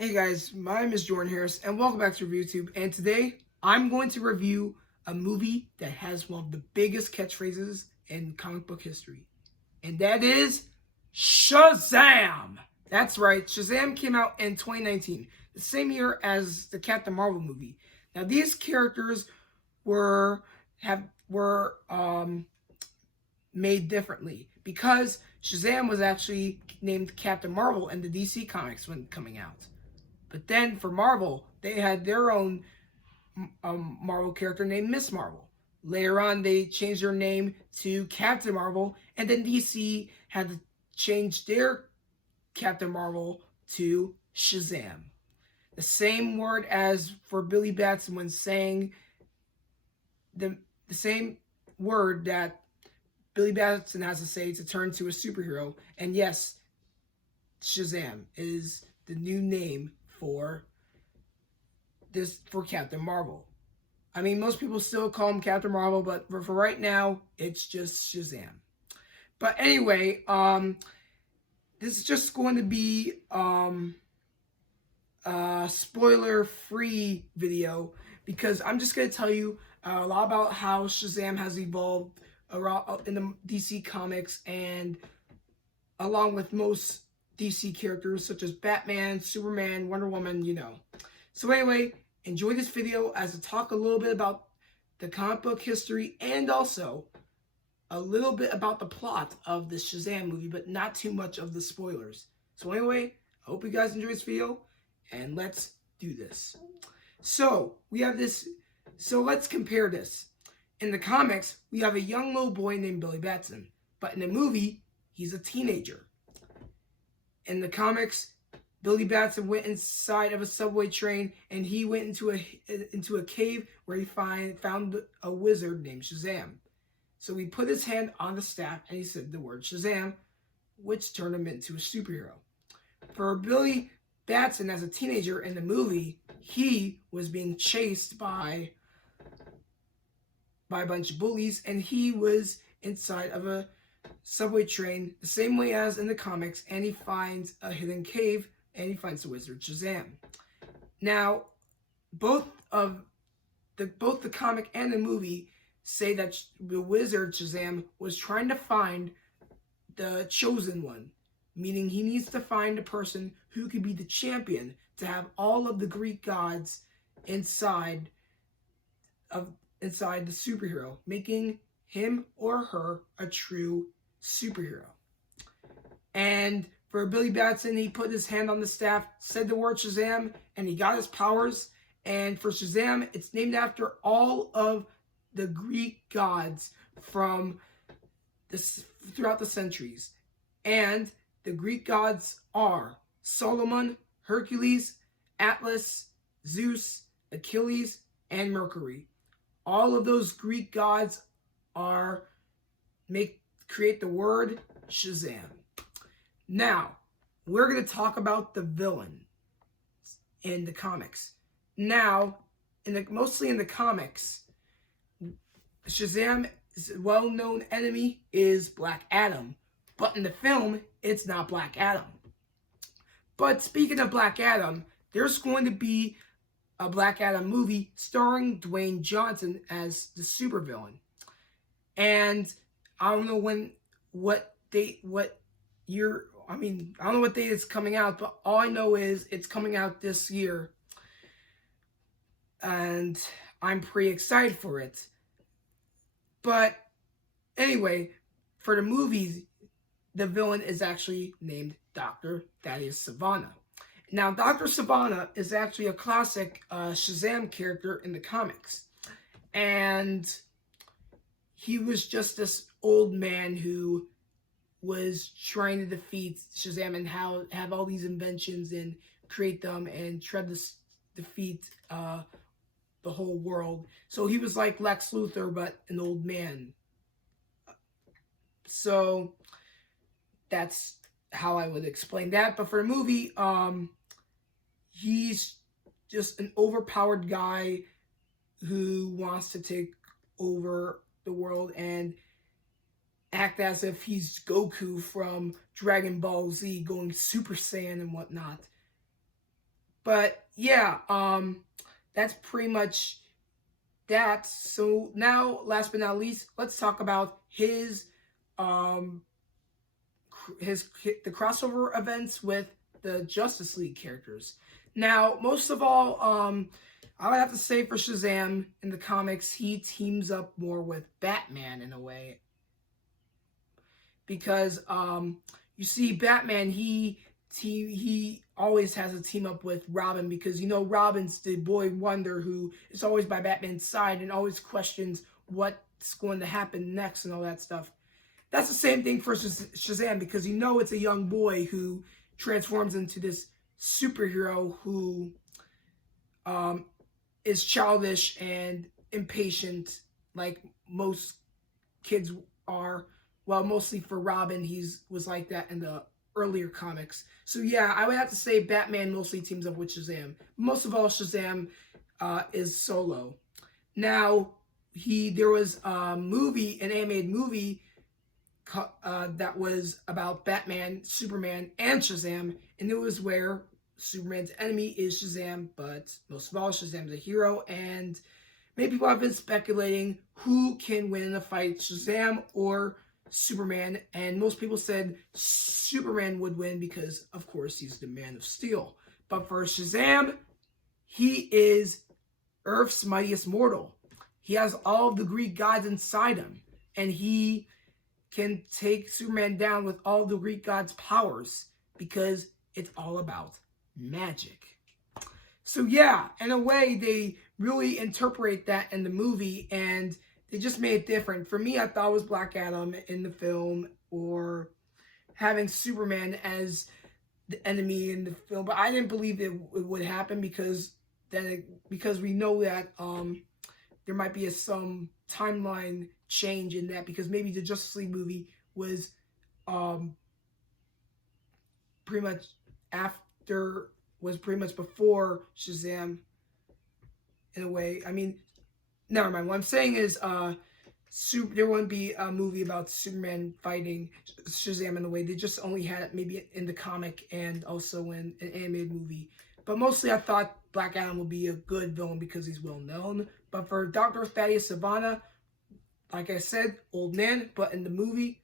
Hey guys, my name is Jordan Harris and welcome back to YouTube. And today I'm going to review a movie that has one of the biggest catchphrases in comic book history. And that is Shazam! That's right, Shazam came out in 2019, the same year as the Captain Marvel movie. Now these characters were made differently because Shazam was actually named Captain Marvel in the DC comics when coming out. But then for Marvel, they had their own Marvel character named Miss Marvel. Later on, they changed their name to Captain Marvel, and then DC had to change their Captain Marvel to Shazam. The same word as for Billy Batson when saying the same word that Billy Batson has to say to turn to a superhero. And yes, Shazam is the new name for Captain Marvel. I mean, most people still call him Captain Marvel, but for right now, it's just Shazam. But anyway, this is just going to be a spoiler-free video because I'm just going to tell you a lot about how Shazam has evolved around in the DC comics, and along with most DC characters such as Batman, Superman, Wonder Woman, you know. So anyway, enjoy this video as I talk a little bit about the comic book history and also a little bit about the plot of the Shazam movie, but not too much of the spoilers. So anyway, I hope you guys enjoy this video, and let's do this. So we have this. So let's compare this. In the comics, we have a young little boy named Billy Batson, but in the movie, he's a teenager. In the comics, Billy Batson went inside of a subway train, and he went into a cave where he found a wizard named Shazam. So he put his hand on the staff and he said the word Shazam, which turned him into a superhero. For Billy Batson as a teenager in the movie, he was being chased by a bunch of bullies, and he was inside of a subway train the same way as in the comics, and he finds a hidden cave and he finds the wizard Shazam. Now, both the comic and the movie say that the wizard Shazam was trying to find the chosen one, meaning he needs to find a person who could be the champion to have all of the Greek gods inside the superhero, making him or her a true superhero. And for Billy Batson, he put his hand on the staff, said the word Shazam, and he got his powers. And for Shazam, it's named after all of the Greek gods from throughout the centuries. And the Greek gods are Solomon, Hercules, Atlas, Zeus, Achilles, and Mercury. All of those Greek gods create the word Shazam. Now, we're going to talk about the villain in the comics. Now, mostly in the comics, Shazam's well-known enemy is Black Adam. But in the film, it's not Black Adam. But speaking of Black Adam, there's going to be a Black Adam movie starring Dwayne Johnson as the supervillain. And I don't know what date it's coming out, but all I know is it's coming out this year. And I'm pretty excited for it. But anyway, for the movies, the villain is actually named Dr. Thaddeus Sivana. Now, Dr. Sivana is actually a classic Shazam character in the comics. And he was just this old man who was trying to defeat Shazam and have all these inventions and create them and try to defeat the whole world. So he was like Lex Luthor, but an old man. So that's how I would explain that. But for the movie, he's just an overpowered guy who wants to take over the world and act as if he's Goku from Dragon Ball Z, going Super Saiyan and whatnot. But yeah, that's pretty much that. So now, last but not least, let's talk about um his the crossover events with the Justice League characters. Now, most of all, I would have to say for Shazam in the comics, he teams up more with Batman in a way, because you see Batman, he always has a team up with Robin, because Robin's the boy wonder who is always by Batman's side and always questions what's going to happen next and all that stuff. That's the same thing for Shazam, because it's a young boy who transforms into this superhero who is childish and impatient, like most kids are. Well, mostly for Robin, was like that in the earlier comics. So yeah, I would have to say Batman mostly teams up with Shazam. Most of all, Shazam is solo. Now, there was an animated movie that was about Batman, Superman, and Shazam, and it was where Superman's enemy is Shazam, but most of all, Shazam's a hero, and many people have been speculating who can win in a fight, Shazam or Superman, and most people said Superman would win because, of course, he's the Man of Steel. But for Shazam, he is Earth's mightiest mortal. He has all of the Greek gods inside him, and he can take Superman down with all the Greek gods' powers, because it's all about magic. So yeah, in a way, they really interpret that in the movie, and they just made it different. For me, I thought it was Black Adam in the film, or having Superman as the enemy in the film, but I didn't believe it would happen, because we know that there might be some timeline change in that, because maybe the Justice League movie was pretty much before Shazam in a way. I mean, never mind. What I'm saying is there wouldn't be a movie about Superman fighting Shazam in a way. They just only had it maybe in the comic and also in an animated movie. But mostly I thought Black Adam would be a good villain because he's well known. But for Dr. Thaddeus Sivana, like I said, old man, but in the movie,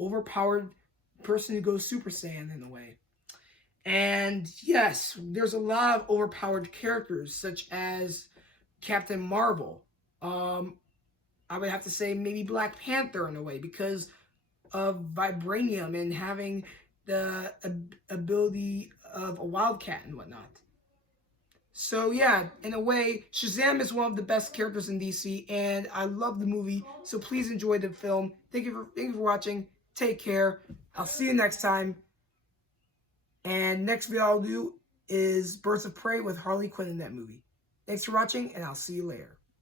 overpowered person who goes Super Saiyan in a way. And yes, there's a lot of overpowered characters, such as Captain Marvel. I would have to say maybe Black Panther in a way, because of vibranium and having the ability of a wildcat and whatnot. So yeah, in a way, Shazam is one of the best characters in DC, and I love the movie. So please enjoy the film. Thank you for watching. Take care. I'll see you next time. And next video I'll do is Birds of Prey with Harley Quinn in that movie. Thanks for watching, and I'll see you later.